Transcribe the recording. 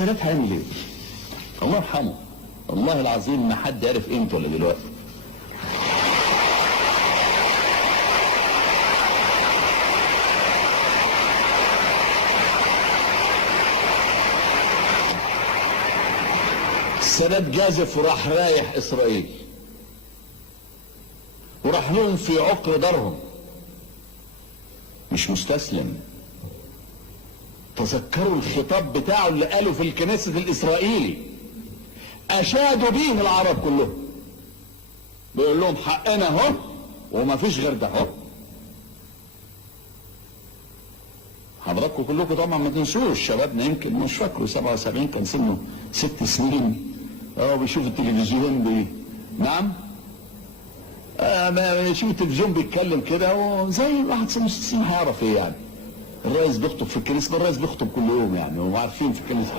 السادات هيعمل ايه؟ الله يرحمه، والله العظيم ما حد عرف قيمته ولا دلوقتي. السادات جازف وراح رايح اسرائيل، وراح لهم في عقر دارهم، مش مستسلم. تذكروا الخطاب بتاعه اللي قاله في الكنيسة الإسرائيلي، أشادوا بيه العرب كلهم، بيقول لهم حقنا اهو وما فيش غير ده اهو. حضراتكم كلكم طبعا ما تنسوش، شبابنا يمكن مش فاكره 77 كان سنه 6 سنين، بيشوف التلفزيون نعم، يشوف التلفزيون بيتكلم كده، وزي واحد سنه 6 سنين هيعرف ايه يعني. الرئيس بيخطب في الكنيسه، الرئيس بيخطب كل يوم يعني، وعارفين في الكنيسه